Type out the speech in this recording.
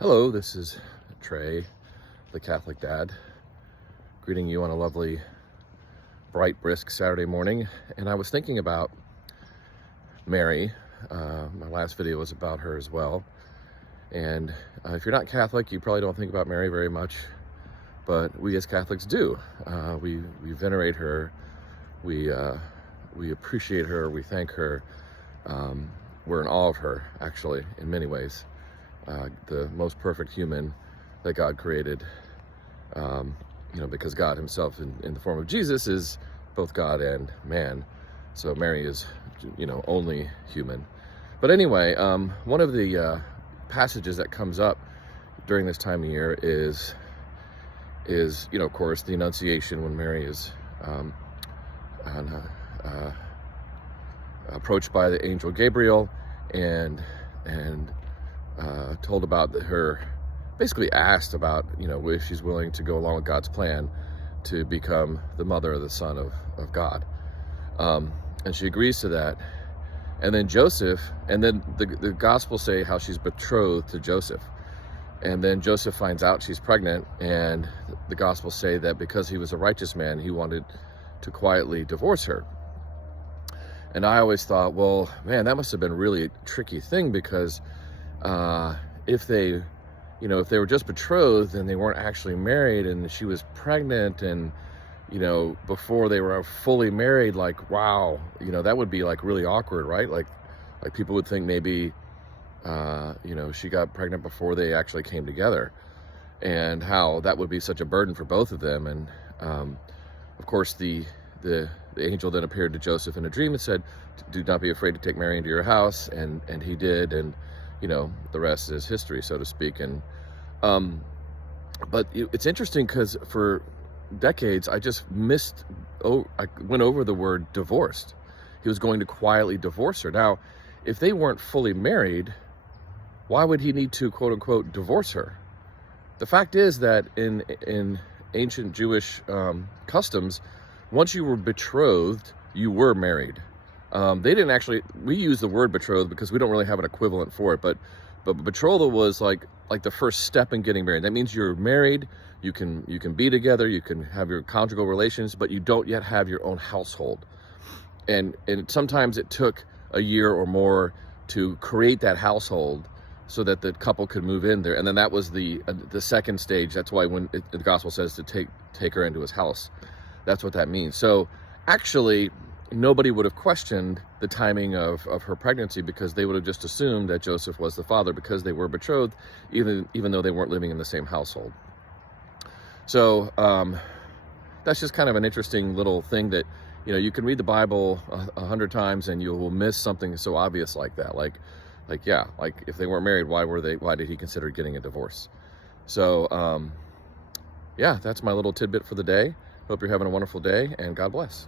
Hello, this is Trey, the Catholic Dad, greeting you on a lovely, bright, brisk Saturday morning. And I was thinking about Mary. My last video was about her as well. And if you're not Catholic, you probably don't think about Mary very much, but we as Catholics do. We venerate her, we appreciate her, we thank her. We're in awe of her, actually, in many ways. The most perfect human that God created, because God himself in the form of Jesus is both God and man. So Mary is, only human. But anyway, one of the passages that comes up during this time of year is of course, the Annunciation, when Mary is approached by the angel Gabriel and told about her, basically asked about, if she's willing to go along with God's plan to become the mother of the Son of God. And she agrees to that. And then Joseph, and then the Gospels say how she's betrothed to Joseph. And then Joseph finds out she's pregnant, and the Gospels say that because he was a righteous man, he wanted to quietly divorce her. And I always thought, well, man, that must have been a really tricky thing, because if they were just betrothed and they weren't actually married, and she was pregnant, and before they were fully married, like, wow, that would be like really awkward, right? Like people would think maybe she got pregnant before they actually came together, and how that would be such a burden for both of them. And of course the angel then appeared to Joseph in a dream and said, do not be afraid to take Mary into your house, and he did, and the rest is history, so to speak. And but it's interesting, because for decades I just I went over the word divorced. He was going to quietly divorce her. Now, if they weren't fully married, why would he need to, quote unquote, divorce her? The fact is that in ancient Jewish customs, once you were betrothed, you were married. They didn't actually, we use the word betrothed because we don't really have an equivalent for it, but betrothal was like the first step in getting married. That means you're married, you can be together, you can have your conjugal relations, but you don't yet have your own household. And sometimes it took a year or more to create that household so that the couple could move in there. And then that was the second stage. That's why when the gospel says to take her into his house, that's what that means. So actually, nobody would have questioned the timing of her pregnancy, because they would have just assumed that Joseph was the father, because they were betrothed, even though they weren't living in the same household. So that's just kind of an interesting little thing that, you can read the Bible 100 times and you will miss something so obvious like that. Like if they weren't married, why did he consider getting a divorce? So yeah, that's my little tidbit for the day. Hope you're having a wonderful day, and God bless.